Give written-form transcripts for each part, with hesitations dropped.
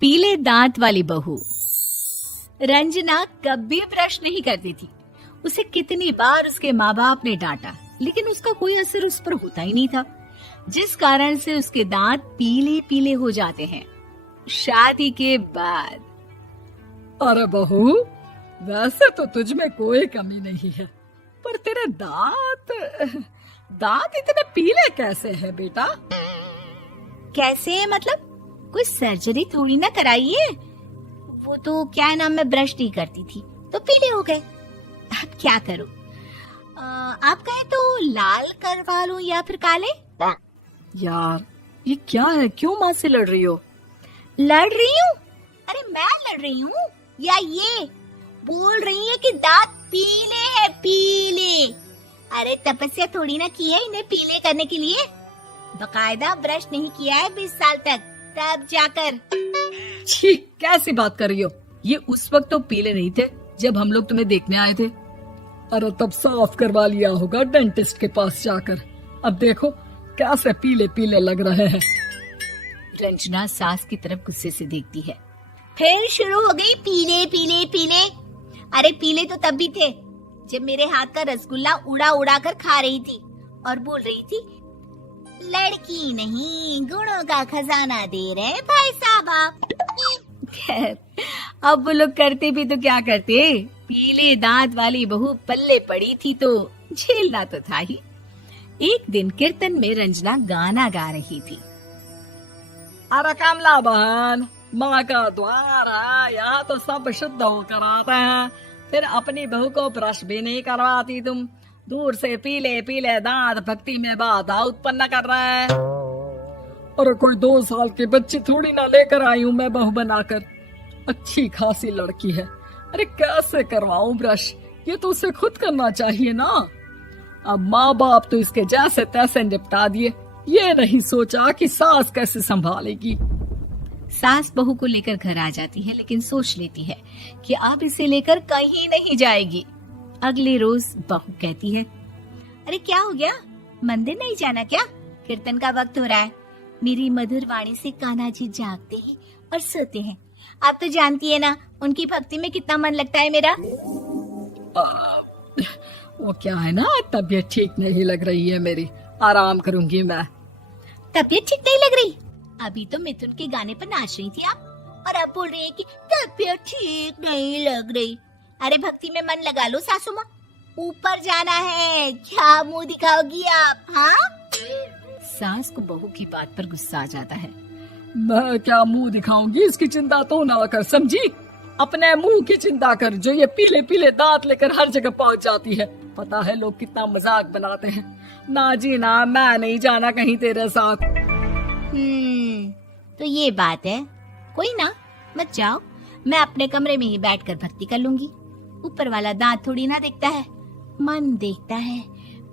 पीले दांत वाली बहू। रंजना कभी ब्रश नहीं करती थी। उसे कितनी बार उसके माँ बाप ने डांटा, लेकिन उसका कोई असर उस पर होता ही नहीं था, जिस कारण से उसके दांत पीले पीले हो जाते हैं। शादी के बाद अरे बहू, वैसे तो तुझ में कोई कमी नहीं है, पर तेरे दांत इतने पीले कैसे हैं बेटा? कैसे मतलब? कोई सर्जरी थोड़ी ना कराई है। वो तो क्या नाम, मैं ब्रश नहीं करती थी तो पीले हो गए। अब क्या करूं? आप कहें तो लाल करवा लूं या फिर काले? यार ये क्या है, क्यों माँ से लड़ रही हो? लड़ रही हूँ? अरे मैं लड़ रही हूँ या ये बोल रही है कि दांत पीले हैं, पीले। अरे तपस्या थोड़ी ना की है इन्हें पीले करने के लिए। बकायदा ब्रश नहीं किया है 20 साल तक, तब जाकर। छी, कैसी बात कर रही हो? ये उस वक्त तो पीले नहीं थे जब हम लोग तुम्हें देखने आए थे। अरे तब साफ करवा लिया होगा डेंटिस्ट के पास जाकर। अब देखो कैसे पीले पीले लग रहे हैं। रंजना सास की तरफ गुस्से से देखती है। फिर शुरू हो गई पीले पीले पीले। अरे पीले तो तब भी थे जब मेरे हाथ का रसगुल्ला उड़ा उड़ा कर खा रही थी और बोल रही थी, लड़की नहीं गुणों का खजाना दे रहे भाई साहब आप। खैर, अब वो लोग करते भी तो क्या करते, पीले दांत वाली बहू पल्ले पड़ी थी तो झेलना तो था ही। एक दिन कीर्तन में रंजना गाना गा रही थी। अरे कमला बहन, माँ का द्वार है, यहाँ तो सब शुद्ध होकर आते हैं, फिर अपनी बहू को ब्रश भी नहीं करवाती तुम। दूर से पीले पीले दांत भक्ति में बाधा उत्पन्न कर रहे हैं। अरे कोई 2 साल की बच्ची थोड़ी ना लेकर आई हूँ मैं बहू बनाकर। अच्छी खासी लड़की है, अरे कैसे करवाऊं ब्रश? ये तो उसे खुद करना चाहिए ना। अब माँ बाप तो इसके जैसे तैसे निपटा दिए, ये नहीं सोचा कि सास कैसे संभालेगी। सास बहू को लेकर घर आ जाती है, लेकिन सोच लेती है कि अब इसे लेकर कहीं नहीं जाएगी। अगले रोज बहू कहती है, अरे क्या हो गया, मंदिर नहीं जाना क्या? कीर्तन का वक्त हो रहा है। मेरी मधुर वाणी से कान्हा जी जागते हैं और सोते हैं। आप तो जानती है ना उनकी भक्ति में कितना मन लगता है मेरा। वो क्या है ना, तबीयत ठीक नहीं लग रही है मेरी, आराम करूंगी मैं। तबीयत ठीक नहीं लग रही? अभी तो मिथुन के गाने पर नाच रही थी आप, और अब बोल रही है कि तबीयत ठीक नहीं लग रही। अरे भक्ति में मन लगा लो सासू माँ, ऊपर जाना है, क्या मुंह दिखाओगी आप? हाँ? सास को बहू की बात पर गुस्सा आ जाता है। मैं क्या मुंह दिखाऊंगी, इसकी चिंता तो ना कर, समझी? अपने मुंह की चिंता कर, जो ये पीले पीले दांत लेकर हर जगह पहुंच जाती है। पता है लोग कितना मजाक बनाते हैं। ना जी ना, मैं नहीं जाना कहीं तेरे साथ। तो ये बात है, कोई ना, मत जाओ, मैं अपने कमरे में ही बैठकर भक्ति कर लूंगी। ऊपर वाला दांत थोड़ी ना देखता है, मन देखता है,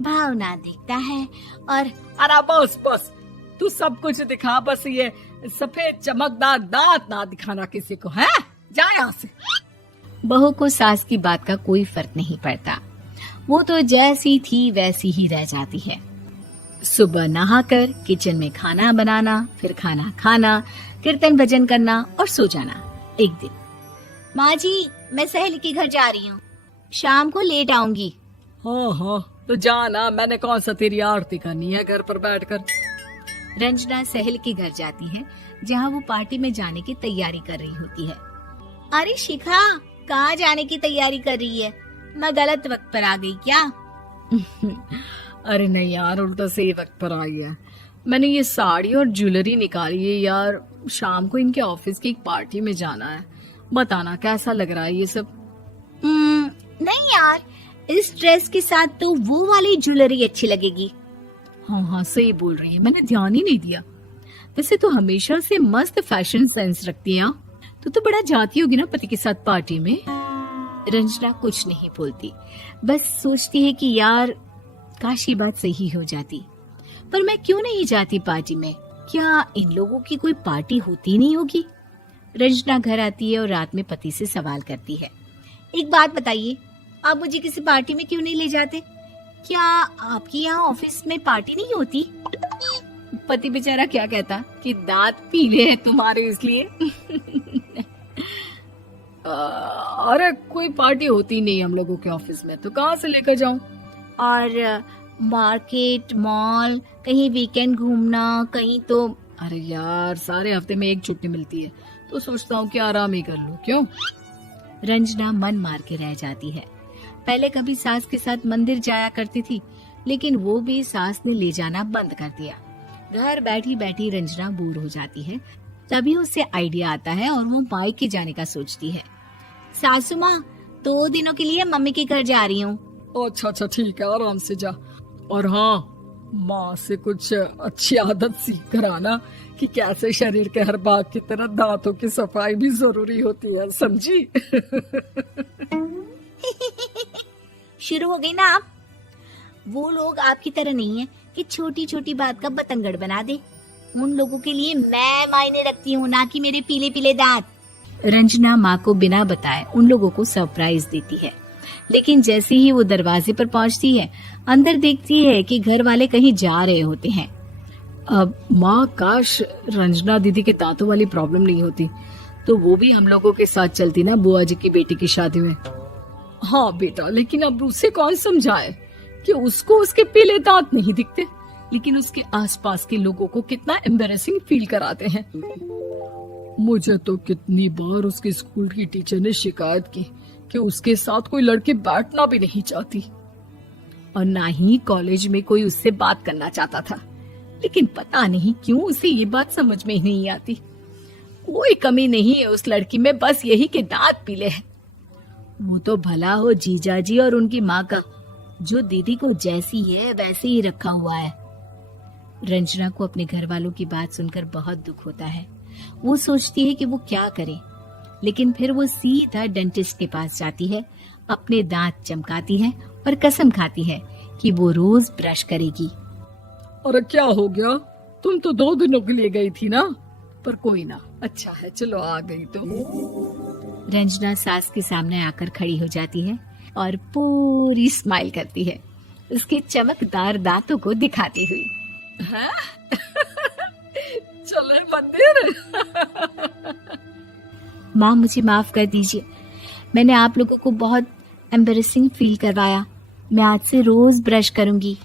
भावना देखता है। और अरे बस बस, तू सब कुछ दिखा, बस ये सफेद चमकदार दांत ना दिखाना किसी को, है? जा यहाँ से। बहू को सास की बात का कोई फर्क नहीं पड़ता, वो तो जैसी थी वैसी ही रह जाती है। सुबह नहाकर किचन में खाना बनाना, फिर खाना खाना, कीर्तन भजन करना और सो जाना। एक दिन, माँ जी मैं सहेली के घर जा रही हूँ, शाम को लेट आऊंगी। हाँ हाँ तो जाना, मैंने कौन सा तेरी आरती करनी है घर पर बैठकर। रंजना सहेली के घर जाती है, जहाँ वो पार्टी में जाने की तैयारी कर रही होती है। अरे शिखा, कहाँ जाने की तैयारी कर रही है? मैं गलत वक्त पर आ गई क्या? अरे नहीं यार, उल्टा सही वक्त पर आई है। मैंने ये साड़ी और ज्वेलरी निकाली है यार, शाम को इनके ऑफिस की एक पार्टी में जाना है। बताना कैसा लग रहा है ये सब? नहीं यार, इस ड्रेस के साथ तो वो वाली ज्वेलरी अच्छी लगेगी। हाँ हाँ सही बोल रही है, मैंने ध्यान ही नहीं दिया। वैसे तो हमेशा से मस्त फैशन सेंस रखती है। तो बड़ा जाती होगी ना पति के साथ पार्टी में। रंजना कुछ नहीं बोलती, बस सोचती है कि यार काश ये बात सही हो जाती, पर मैं क्यों नहीं जाती पार्टी में? क्या इन लोगों की कोई पार्टी होती नहीं होगी? रंजना घर आती है और रात में पति से सवाल करती है, एक बात बताइए, आप मुझे किसी पार्टी में क्यों नहीं ले जाते? क्या आपकी यहाँ ऑफिस में पार्टी नहीं होती? पति बेचारा क्या कहता कि दांत पीले हैं तुम्हारे इसलिए। अरे कोई पार्टी होती नहीं हम लोगों के ऑफिस में, तो कहाँ से लेकर जाऊं? और मार्केट, मॉल, कहीं वीकेंड घूमना, कहीं तो। अरे यार, सारे हफ्ते में एक छुट्टी मिलती है, तो सोचता हूँ कि आराम ही कर लूं। क्यों? रंजना मन मार के रह जाती है। पहले कभी सास के साथ मंदिर जाया करती थी, लेकिन वो भी सास ने ले जाना बंद कर दिया। घर बैठी बैठी रंजना बोर हो जाती है। तभी उसे आइडिया आता है और वो मायके जाने का सोचती है। सासू माँ, 2 दिनों के लिए मम्मी के घर जा रही हूँ। अच्छा ठीक है, आराम से जा। और हाँ, माँ से कुछ अच्छी आदत सीख कर आना कि कैसे शरीर के हर भाग की तरह दांतों की सफाई भी जरूरी होती है, समझी? शुरू हो गई ना आप। वो लोग आपकी तरह नहीं है कि छोटी छोटी बात का बतंगड़ बना दे। उन लोगों के लिए मैं मायने रखती हूँ, ना कि मेरे पीले पीले दांत। रंजना माँ को बिना बताए उन लोगों को सरप्राइज देती है, लेकिन जैसे ही वो दरवाजे पर पहुंचती है, अंदर देखती है कि घर वाले कहीं जा रहे होते हैं। अब माँ, काश रंजना दीदी के दांतों वाली प्रॉब्लम नहीं होती, तो वो भी हम लोगों के साथ चलती ना बुआ जी की बेटी की शादी में। हाँ बेटा, लेकिन अब उसे कौन समझाए कि उसको उसके पीले दांत नहीं दिखते, लेकिन उसके आसपास के लोगों को कितना एम्बैरेसिंग फील कराते हैं। मुझे तो कितनी बार उसके स्कूल की टीचर ने शिकायत की कि उसके साथ कोई लड़की बैठना भी नहीं चाहती, और ना ही कॉलेज में कोई उससे बात करना चाहता था। लेकिन पता नहीं क्यों उसे ये बात समझ में ही नहीं आती। कोई कमी नहीं है उस लड़की में, बस यही कि दांत पीले हैं। वो तो भला हो जीजा जी और उनकी माँ का, जो दीदी को जैसी है वैसे ही रखा हुआ है। रंजना को अपने घर वालों की बात सुनकर बहुत दुख होता है। वो सोचती है कि वो क्या करे, लेकिन फिर वो सीधा डेंटिस्ट के पास जाती है, अपने दांत चमकाती है और कसम खाती है कि वो रोज ब्रश करेगी। अरे क्या हो गया? तुम तो 2 दिनों के लिए गई थी ना, पर कोई ना, अच्छा है, चलो आ गई तो। रंजना सास के सामने आकर खड़ी हो जाती है और पूरी स्माइल करती है, उसके चमकदार दांतों को दिखाती हुई। हैं? चले मंदिर। माँ, मुझे माफ कर दीजिए, मैंने आप लोगों को बहुत एम्बैरेसिंग फील करवाया। मैं आज से रोज ब्रश करूंगी।